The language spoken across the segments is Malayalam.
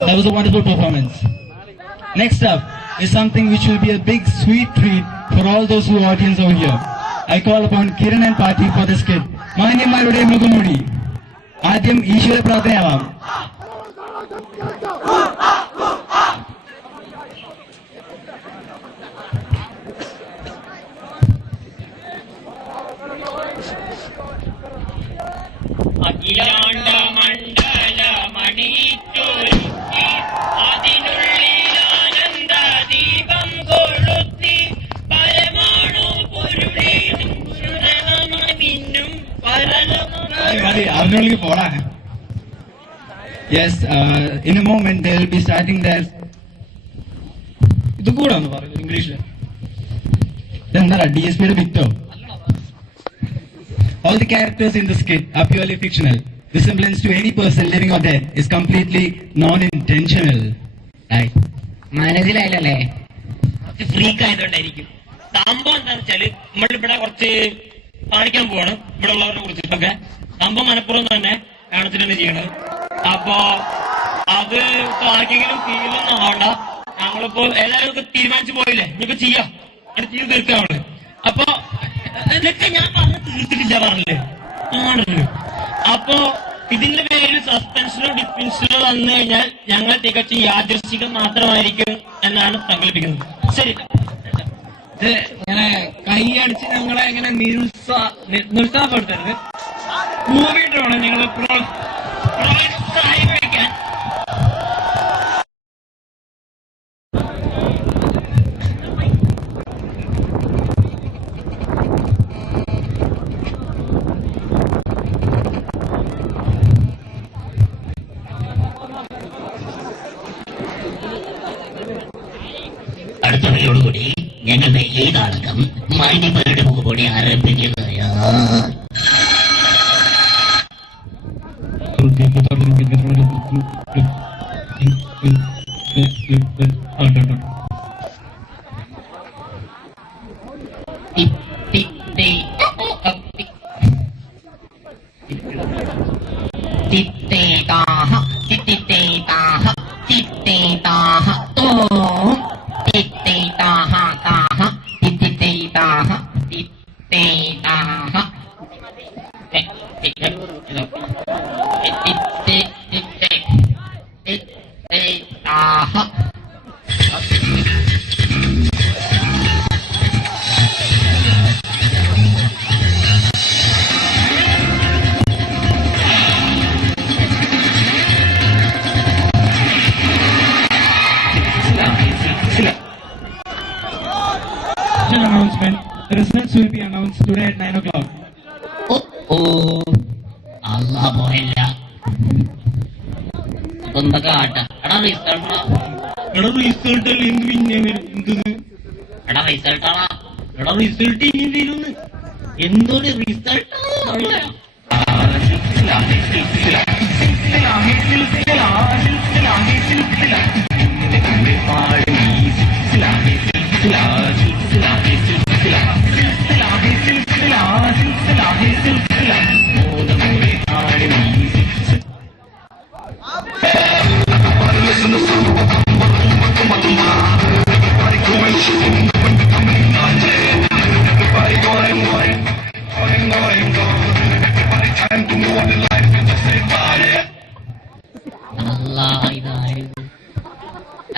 That was a wonderful performance. Next up is something which will be a big sweet treat for all those who are audience over here. I call upon Kiran and Pati for this skit. മാന്യന്മാരുടെ മുഖംമൂടി ആദ്യം ഈശ്വര പ്രാർത്ഥനയാവാം. അഖിലാണ്ട മണ്ഡല മണിച്ചൊരുക്കി അതിനുള്ളിൽ ആനന്ദ ദീപം കൊളുത്തി പരമാണു പൊരുളിനും മിന്നും അതിനുള്ളിൽ പോടാ. Yes, in a moment they will be starting their ഇത് കൂടെ ഒന്ന് പറഞ്ഞു ഇംഗ്ലീഷില് ഇതെന്താ DSPയുടെ ബിറ്റോ. All the characters in the skit are purely fictional. Resemblance to any person living or dead is completely non-intentional. മനസ്സിലായില്ലേ? ഫ്രീക്ക് ആയതുകൊണ്ടായിരിക്കും. സംഭവം എന്താണെന്ന് വെച്ചാല് നമ്മളിവിടെ കുറച്ച് കാണിക്കാൻ പോവാണ് ഇവിടെ ഉള്ളവരെ കുറിച്ചിട്ടൊക്കെ. സംഭവം മനഃപൂർവ്വം തന്നെ കാണിച്ചിട്ട് തന്നെ ചെയ്യണത്. അപ്പൊ അത് ആർക്കെങ്കിലും ഫീലൊന്നും ആവണ്ട. ഞങ്ങളിപ്പോ എല്ലാവരും തീരുമാനിച്ചു പോയില്ലേ, ഇനിയിപ്പോ ചെയ്യാം, അത് ചെയ്ത് തീർക്കാവുള്ളു. അപ്പൊ ഇതൊക്കെ ഞാൻ പറഞ്ഞ് തീർത്തിട്ടില്ല പറഞ്ഞില്ലേ ആണല്ലോ. അപ്പോ ഇതിന്റെ പേരിൽ സസ്പെൻഷനോ ഡിസ്പെൻഷനോ വന്നു കഴിഞ്ഞാൽ ഞങ്ങൾ തികച്ചും യാദൃശ്ചികം മാത്രമായിരിക്കും എന്നാണ് സങ്കല്പിക്കുന്നത്. ശരി, ഇത് ഇങ്ങനെ കൈയടിച്ച് ഞങ്ങളെ ഇങ്ങനെ നിരുത്സാഹപ്പെടുത്തരുത്. മൂവിയിട്ട് വേണം നിങ്ങൾ പ്രോത്സാഹിപ്പിക്കാൻ. അടുത്തവയോടുകൂടി ഞങ്ങളുടെ ഈ നാടകം മാന്യന്മാരുടെ മുഖപൊടി ആരംഭിക്കുകയാണ്. Announcement. The results will be announced today at 9 o'clock. അല്ലാ പോയല്ല എന്തൊക്കെ ആട്ട എടാ റിസൾട്ട് എന്ത് പിന്നെ എടാ റിസൾട്ടാണാ എടാ റിസൾട്ട് ഇനി വരുന്നു എന്തൊരു റിസൾട്ട്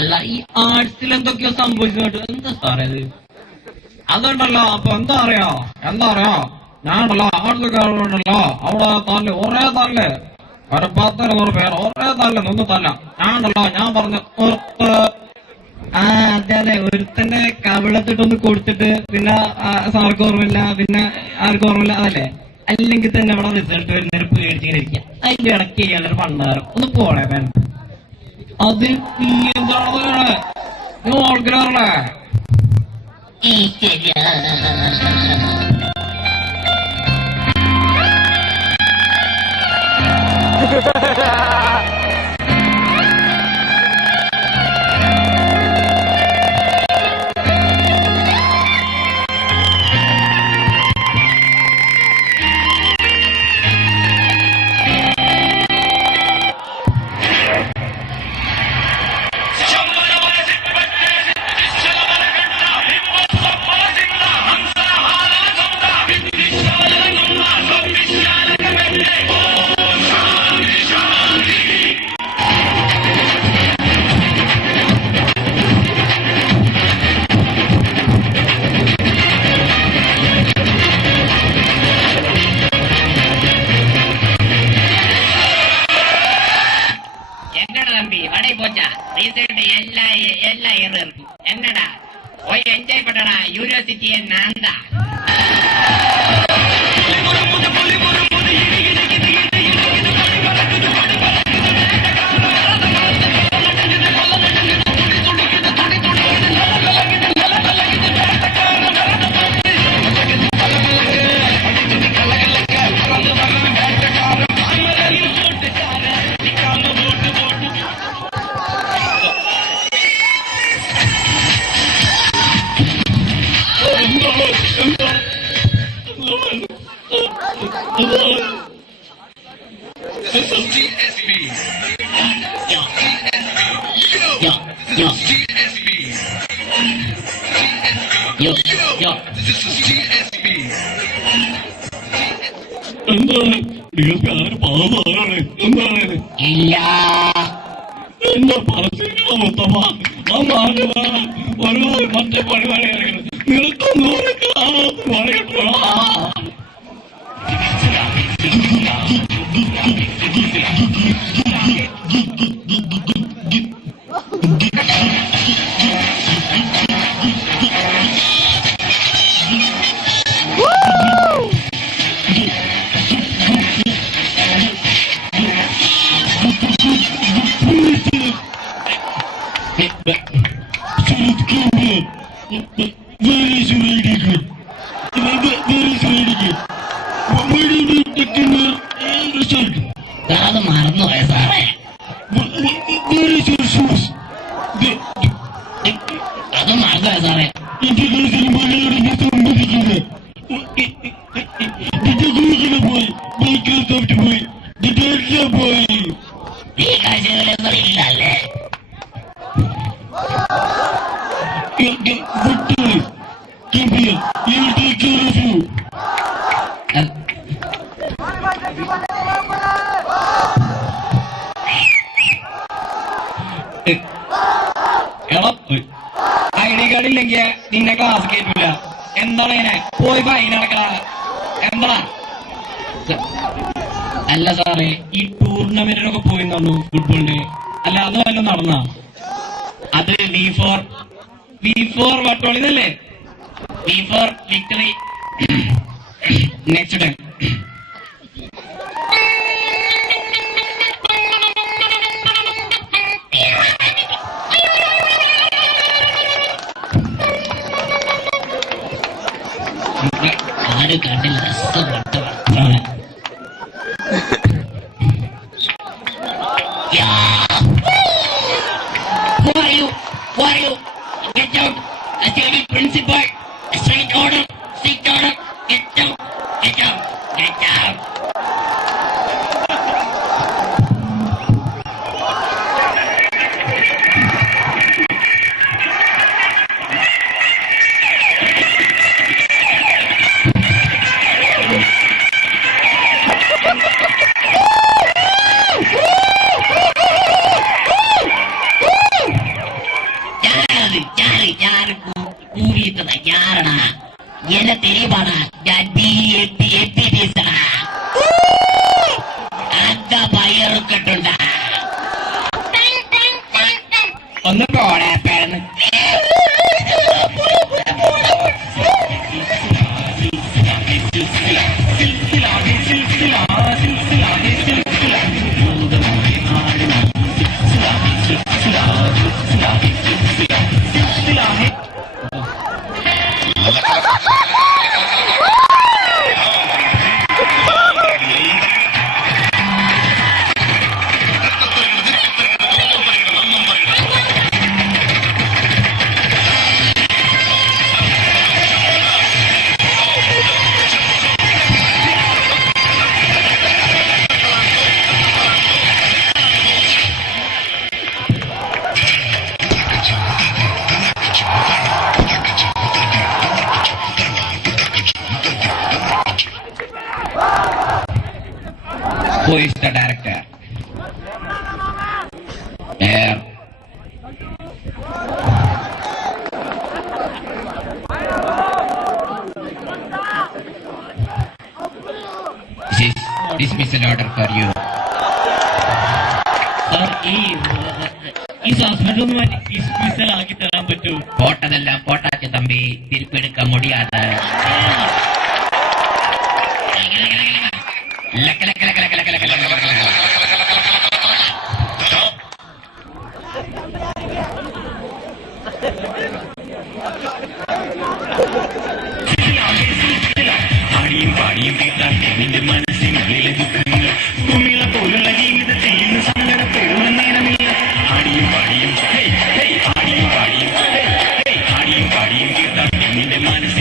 അല്ല ഈ ആർട്സിൽ എന്തൊക്കെയോ സംഭവിച്ചു എന്താ സാറേ അത്? അതുണ്ടല്ലോ. അപ്പൊ എന്താ അറിയോ ഞാനുണ്ടല്ലോ ആർട്സ് കേറുണ്ടല്ലോ അവിടെ തല്ല് ഒരേ തല്ല് ഒരു 10 പേർ ഒരേ തല്ല് നിന്ന് തല്ല ഞാനുണ്ടല്ലോ ഞാൻ പറഞ്ഞു അതെ ഒരുത്തന്റെ കവിളത്തിട്ടൊന്ന് കൊടുത്തിട്ട് പിന്നെ സാർക്ക് ഓർമ്മയില്ല പിന്നെ ആർക്കും ഓർമ്മയില്ല അതല്ലേ. അല്ലെങ്കിൽ തന്നെ അവിടെ റിസൾട്ട് വരുന്നൊരു പേടിച്ചിങ്ങനെ ഇരിക്കുക. അതിന്റെ ഇടയ്ക്ക് ചെയ്യാനൊരു പണ്ടാരം ഒന്ന് പോണേ വേണ്ട അത് എന്താണെന്നാണ് ആൾക്കാരല്ലേ റിസൾട്ട് എല്ലാ ഇറക്കും എന്നടാ പോയി എൻജോയ് പറ്റടാ യൂണിവേഴ്സിറ്റിയെ നാന്ത എന്താണ് നിങ്ങൾക്ക് ആര് പാവമാണ് എന്താണ് ഇല്ല എന്താ പറച്ചില്ല മൊത്തമ ഓരോ മറ്റേ പരിപാടി നിങ്ങൾക്കൊന്നും പറയട്ടോ അത് മറന്നുപോയ സാറേ അത് മറന്നുപോയ സാറേ ഈ കാഴ്ചകളൊന്നും ഇല്ലല്ലേ ഐഡി കാർഡ് ഇല്ലെങ്കിൽ നിന്നെ ക്ലാസ് കേട്ടില്ല. എന്താണ് ഇങ്ങനെ പോയി ഫൈൻ അടക്കണ എന്താ? അല്ല സാറേ, ഈ ടൂർണമെന്റിനൊക്കെ പോയി നടന്നു ഫുട്ബോളിന്. അല്ല അത് വല്ലതും നടന്ന? അത് V4 വട്ടോളിന്നല്ലേ? V4 victory. Next time ആര് കണ്ടില്ല രസപ്പെട്ട വർത്തമാണ്. Who are you? Get out! A steady principal. A straight order. Strict order. Get out! Get out! Get out! யாரடா என்ன தெரியுமாடா? அந்த பையன் இருக்கட்டும்டா. ഒന്ന് പോടാ പേരെന്ന്. Who is the director? There. This is dismissal order for you. Sir ഈ സസ്പെൻഡ് ഒന്ന് മാറ്റി ക്വിസ് തരാൻ പറ്റൂ? போட்டதெல்லாம் போட்டாச்சு தம்பி, திருப்பி எடுக்க முடியாத. லக்க லக்க லக்க லக்க லக்க லக்க லக்க லக்க. ആടിയും പാടിയും കേട്ടാൽ നിന്റെ മനസ്സിനുള്ളിലെ ദുഃഖങ്ങൾ ഭൂമിയിലെ പോലുള്ള ജീവിതത്തിൽ ഇന്ന് സങ്കടപ്പെടുന്ന നേരമില്ല. ആടിയും പാടിയും ആടിയും പാടിയും ആടിയും പാടിയും കേട്ടാൽ നിന്റെ മനസ്സിൽ